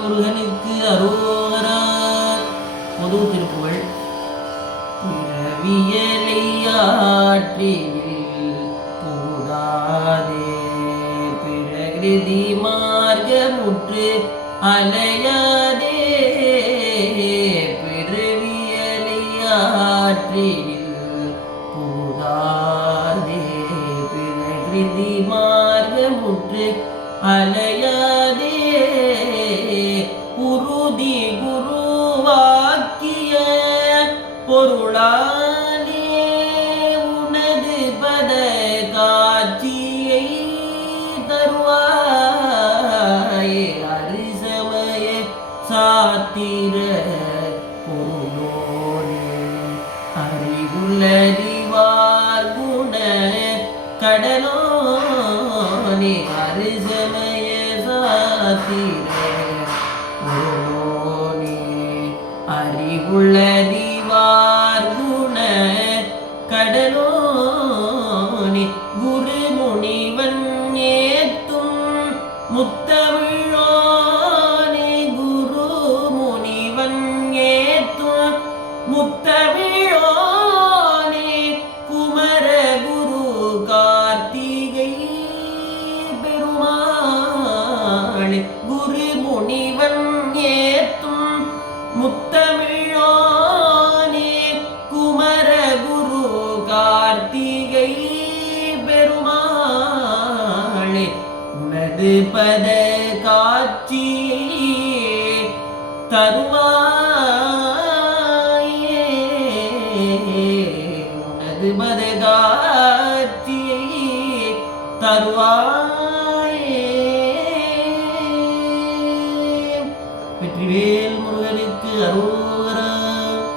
முருகனுக்கு அரோகரா. பொது திருப்புகழ். பிறவியலை ஆற்றில் போடாதே பிரகிருதி மார்க்கமுற்று அலையாதே. பிறவியலை ஆற்றில் போடாதே பிரகிருதி மார்க்கமுற்று அலையாதே. உறுதி குருவாக்கிய பொருளாலே உனது பத காட்சியை தருவாயே. அரிசமய சாத்திர பொருளோடு அறிவுள்ளறிவார் குண கடலோனே. அரிசமய சாத்திர பொருளோனே அறிவுள்ளறிவார் குண கடலோனே. குரு முனிவன் ஏத்தும் முத்தமிழோனே. குரு முனிவன் ஏத்தும் முத்தமிழோனே. குமர குரு கார்த்திகை பெருமாளே. குரு முனிவன் ஏத்தும் முத்தமிழோனே. குமர குரு கார்த்திகை பெருமாளே. உனது பத காட்சியை தருவாயே. உனது பத காட்சியை தருவாயே. வெற்றிவேல் முருகனுக்கு அருள்.